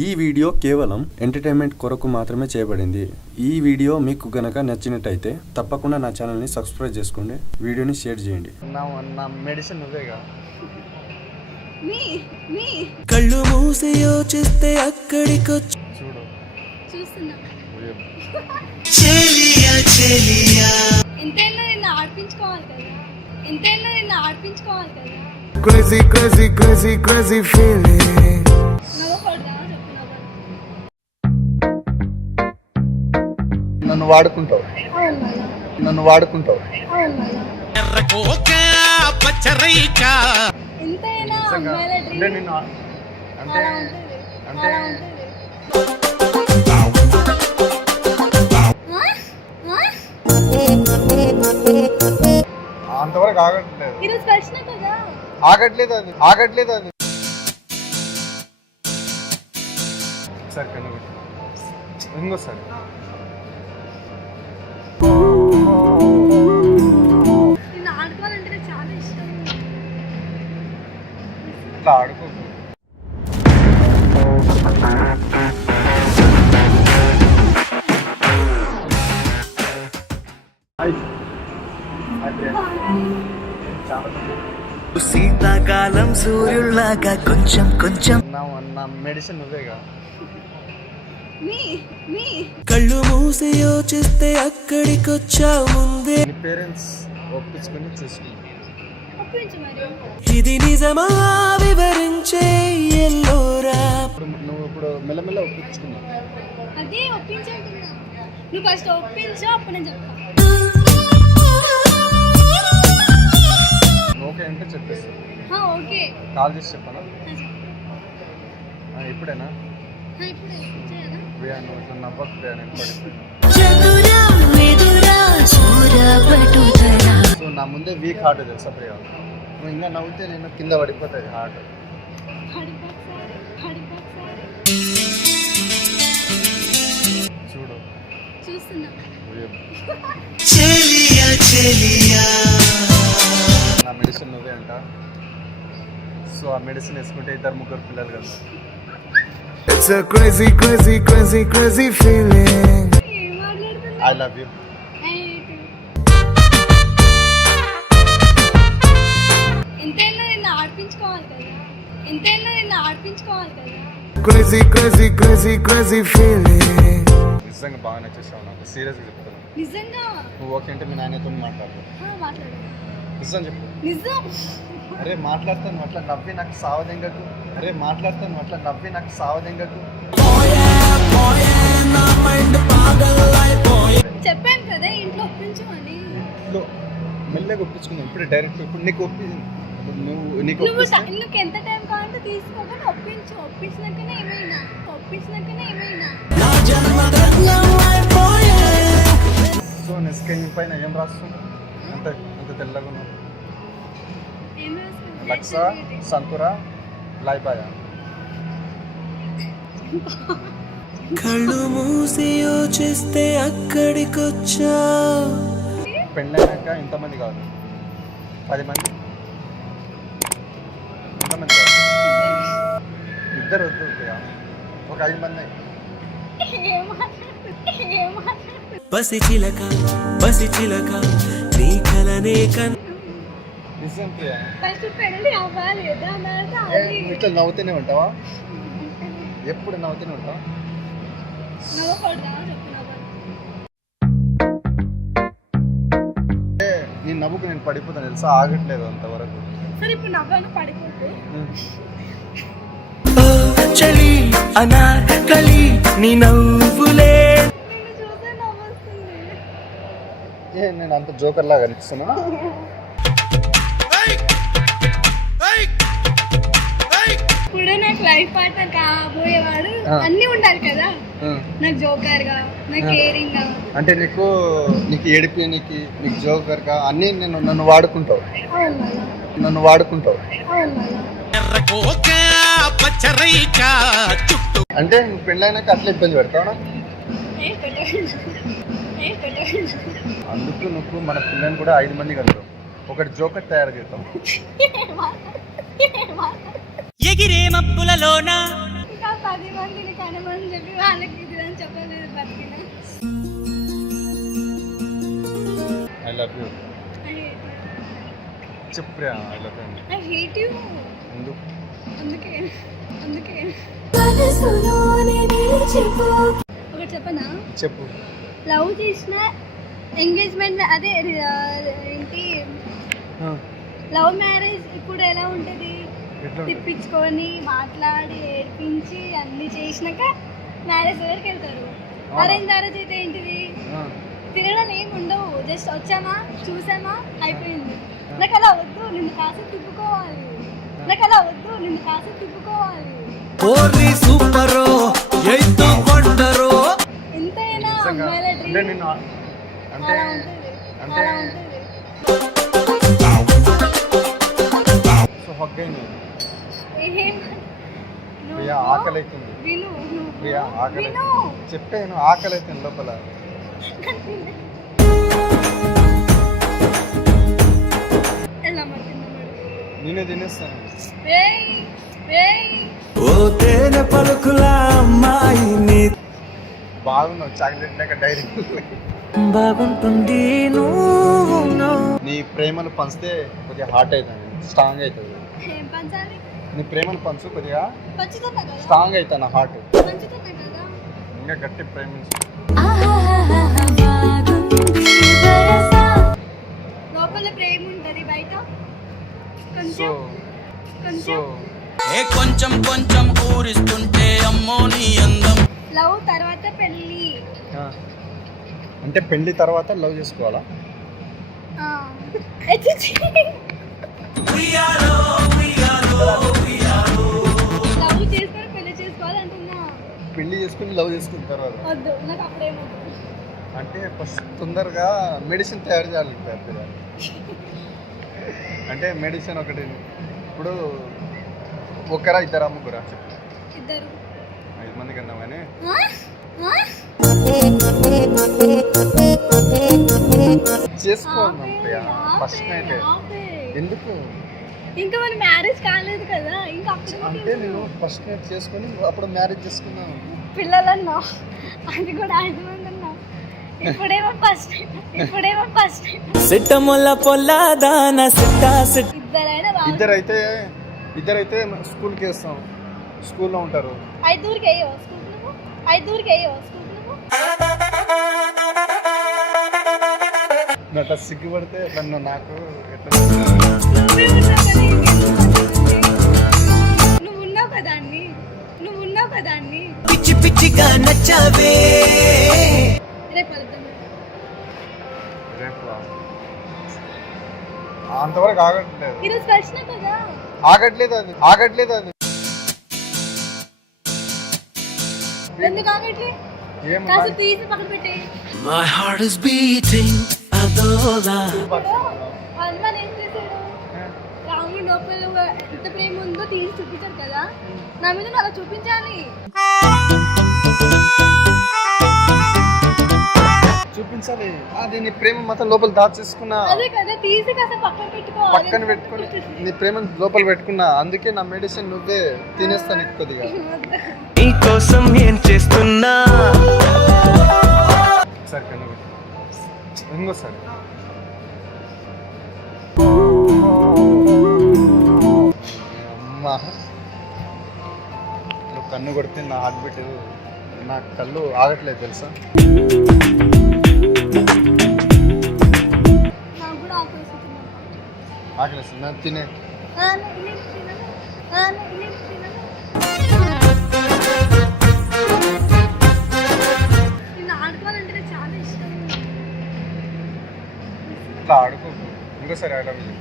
ఈ వీడియో కేవలం ఎంటర్టైన్మెంట్ కొరకు మాత్రమే చేయబడింది. ఈ వీడియో మీకు గనక నచ్చినట్టయితే తప్పకుండా నా ఛానల్ని సబ్స్క్రైబ్ చేసుకోండి, వీడియోని షేర్ చేయండి. నా మెడిసిన్ నువ్వేగా. కళ్ళు మూసి యోచిస్తే అక్కడికొచ్చి చూడు చూస్తున్నా. చెలియా చెలియా ఎంతైనా నిన్ను ఆడిపించుకోవాలి కదా, ఎంతైనా నిన్ను ఆడిపించుకోవాలి కదా. crazy crazy crazy crazy feeling నవ్వకూడదా చెప్తున్నా. నన్ను వాడుకుంటావు, అవును మళ్ళా, నన్ను వాడుకుంటావు. అవును మళ్ళా. ఎంతైనా అమ్మాయిల అంటే డ్రీమ్ నిన్ను అంటే అలా ఉంటుంది, అంటే అలా ఉంటుంది. అంతవరకు ఆగట్లేదు, ఈరోజు కలిసిన కదా. ఆగట్లేదు అది సరే కనుక ఇంకోసారి నిన్ను ఆడుకోవాలంటే నాకు చాలా ఇష్టం. ఇట్లా ఆడుకోకు. శీతాకాలం సూర్యుల్లాగా కొంచెం కొంచెం నా మెడిసిన్ నువ్వేగా. మీ కళ్ళు మూసి యోచిస్తే అక్కడికొచ్చావు ముందే. నీ పేరెంట్స్ ఒప్పించుకొని చూసుకుని ఒప్పించు మరి. ఇది నిజమా వివరించే ఎల్లోరా. నువ్వు ఇప్పుడు మెల్లమెల్ల ఒప్పించుకున్నావు. అదే ఒప్పించంటున్నా. నువ్వు ఫస్ట్ ఒప్పించు, అప్పుడు నేను చెప్తా. ఓకే అంటే చెప్పేస్తాను. ఓకే కాల్ చేసి చెప్పానా? ఇప్పుడేనా? ఇప్పుడు చేయాలా? నువ్వు ఇట్లా నవ్వకు, నేను పడిపోయాను. సో నా ముందే వీక్ హార్ట్ తెలుసా ప్రియా. నువ్వు ఇంకా నవ్వుతే నేను కింద పడిపోతుంది హార్ట్. చూడు చూస్తున్నా. నా మెడిసిన్ నువ్వే అంట. సో ఆ మెడిసిన్ వేసుకుంటే 2-3 పిల్లలు కదా. It's a crazy crazy crazy crazy feeling ఏం మాట్లాడుతున్నా? I love you. ఎంతైనా నిన్ను ఆడిపించుకోవాలి కదా, ఎంతైనా నిన్ను ఆడిపించుకోవాలి కదా. crazy crazy crazy crazy feeling నిజంగా బాగా నచ్చేసావు నాకు, సీరియస్గా చెప్తాను. నిజంగా నువ్వు ఓకే అంటే మీ నాయనతో మాట్లాడు. మాట్లాడు. నిజం చెప్పు. నిజం. అరే మాట్లాడతాను అట్లా నవ్వి నాకు సావదెంగకు. చెప్పాను కదా ఇంట్లో ఒప్పించు అని. ఇంట్లో మెల్లగా ఒప్పించుకున్నావు. ఇప్పుడు డైరెక్ట్ ఇప్పుడు నీకు నీకు నువ్వు ఎంత టైం కావాలంటే తీసుకోకుండా ఒప్పించు. ఒప్పించినాకనే ఏమైనా. సో నీ స్కిన్ పైన ఏం రాస్తుంది? అంత తెల్లగా ఉన్నావు. ఏం రాసుకో. లక్స సంతురా లైబాయా. కళ్ళు మూసి యోచిస్తే అక్కడికొచ్చా. పెళ్ళైనాక ఇంతమంది కాదు, 10 మంది. ఎంతమంది కాదు, 2 వద్దు, ఒక 5 మంది. పసి చిలక నీ కలనే కన్ నిజం ప్రియా. ఫస్ట్ పెళ్ళి అవ్వాలి. నువ్వు ఇట్లా నవ్వుతూనే ఉంటావా? ఎప్పుడు నవ్వుతూనే ఉంటావా? నవ్వకూడదా చెప్తున్నా. నీ నవ్వుకు నేను పడిపోతాను తెలుసా, ఆగట్లేదు అంతవరకు. సరే ఇప్పుడు నవ్వాను, పడిపోతే. చలి అనార్కలి నీ నవ్వులే. నిన్ను చూస్తే నవ్వొస్తుంది. నేను అంత జోకర్ లాగా అనిపిస్తున్నా? ఇప్పుడు నాకు లైఫ్ పార్ట్నర్ కాబోయేవాడు అన్ని ఉండాలి కదా. నాకు జోకర్ గా, నాకు కేరింగ్ గా. అంటే నీకు ఏడిపి నీకు జోకర్ గా అన్ని నన్ను వాడుకుంటావు. అవును మళ్ళా, నన్ను వాడుకుంటావు. అవును మళ్ళా. అంటే నువ్వు పెళ్ళైనాక అట్లా ఇబ్బంది పెడతావు. అందుకు నువ్వు మన పిల్లని కూడా 5 మంది కలుగుతావు. ఒకటి జోకర్ తయారు చేస్తాం. ఎగిరే మబ్బులలోన ఇంకా 10 మందిని కనమని చెప్పి వాళ్ళకి ఇది అని చెప్పలేదు బతికిన. ఐ లవ్ యూ చెప్పు Priya. I love you. I hate you. ఎందుకు? అందుకే ఒకటి చెప్పనా? చెప్పు. లవ్ చేసిన ఎంగేజ్మెంట్ అదే ఏంటి లవ్ మ్యారేజ్ ఇప్పుడు ఎలా ఉంటుంది? తిప్పించుకొని మాట్లాడి ఏడ్పించి అన్ని చేసినాక మ్యారేజ్ దగ్గరికి వెళ్తారు. అరేంజ్ మ్యారేజ్ అయితే ఏంటిది? తిరగడం ఏమి ఉండవు, జస్ట్ వచ్చామా చూసామా అయిపోయింది. నాకు అలా వద్దు, నిన్ను కాసేపు తిప్పుకోవాలి. నాకు అలా వద్దు, నిన్ను కాసేపు తిప్పుకోవాలి. ఎంతైనా అమ్మాయిల డ్రీమ్ అలా ఉంటుంది, అలా ఉంటుంది. ఏం? ప్రియా ఆకలి అవుతుంది. విను ప్రియా ఆకలి విను. చెప్పాను ఆకలి అవుతుంది లోపల. ఎలా మాట్లాడుతున్నాడు? నేనే తినేస్తాను. బాగున్నావు చాక్లెట్ లేక డైరీ బాగుంటుంది. నీ ప్రేమను పంచితే కొద్దిగా హాట్ అవుతుంది, స్ట్రాంగ్ అవుతుంది. ఏం పంచాలి? నీ ప్రేమను పంచు, కొద్దిగా పంచుతున్నా కదా, స్ట్రాంగ్ అవుతాను హార్ట్. పంచుతున్నా కదా. ఇంకా గట్టి ప్రేమించు. లోపల ప్రేమ ఉంటుంది, బయట సో కొంచెం సో కొంచెం కొంచెం ఊరిస్తుంటే అమ్మో నీ అందం. లవ్ తర్వాత పెళ్ళి. అంటే పెళ్లి తర్వాత లవ్ చేసుకోవాలా? ఆ. ఎచ్చి. లవ్ చేసుకొని పెళ్లి చేసుకోవాలంటున్నా. పెళ్లి చేసుకుని లవ్ చేసుకున్న తర్వాత వద్దు, నాకు అప్పుడేమొద్దు. అంటే ఫస్ట్ తొందరగా మెడిసిన్ తయారు చేయాలి పెద్దగా. అంటే మెడిసిన్ ఒకటి ఇప్పుడు ఒకరా ఇద్దరా ముగ్గురా చెప్పు. ఇద్దరు. 5 మందికి అన్నాం కానీ చేసుకోవాలి ఫస్ట్ నైట్. ఎందుకు? ఇంకా మన మ్యారేజ్ కాలేదు కదా, ఇంకా అప్పుడు అంటే నేను ఫస్ట్ నైట్ చేసుకొని అప్పుడు మ్యారేజ్ చేసుకున్నాను. పిల్లలన్నా అది కూడా 5 మంది అన్నా. ఇప్పుడేమో ఫస్ట్ ఇద్దరైతే స్కూల్కి వేస్తాం, స్కూల్లో ఉంటారు. 5 అయ్యో స్కూల్ అట్లా సిగ్గుపడితే నన్ను నాకు ఎట్లా నువ్వు ఉన్నావు కదా అన్ని. పిచ్చి పిచ్చిగా నచ్చావే. రేపు వెళ్తాం. రేపు అంతవరకు ఆగట్లేదు. ఈరోజు కలిసినా కదా. ఆగట్లేదు అది ఎందుకు ఆగట్లే? ఏం కాస్త తీసి పక్కన పెట్టే. My heart is beating adola. Hanuman ఏం చేశాడు? రాముడు లోపల ఎంత ప్రేమ ఉందో తీసి చూపించాడు కదా, నా మీద నువ్వు అలా చూపించాలి. చూపించాలి. అది నీ ప్రేమ మొత్తం లోపల దాచేసుకున్నా. అదే కదా, తీసి కాస్త పక్కన పెట్టుకుని నీ ప్రేమ లోపల పెట్టుకున్నా. అందుకే నా మెడిసిన్ నువ్వే తినేస్తా నీకు కొద్దిగా. నీకోసం ఏం చేస్తున్నా. సరే కన్నా ఇంకోసారి. అమ్మా నువ్వు కన్ను కొడితే నా హార్ట్ బీట్, నా కళ్ళు ఆగట్లేదు తెలుసా. నాకు కూడా ఆకలిస్తుందా? తినే. నిన్ను ఆడుకోవాలంటే నాకు చాలా ఇష్టం. ఇట్లా ఆడుకో. ఇంకోసారి ఐ లవ్ యూ.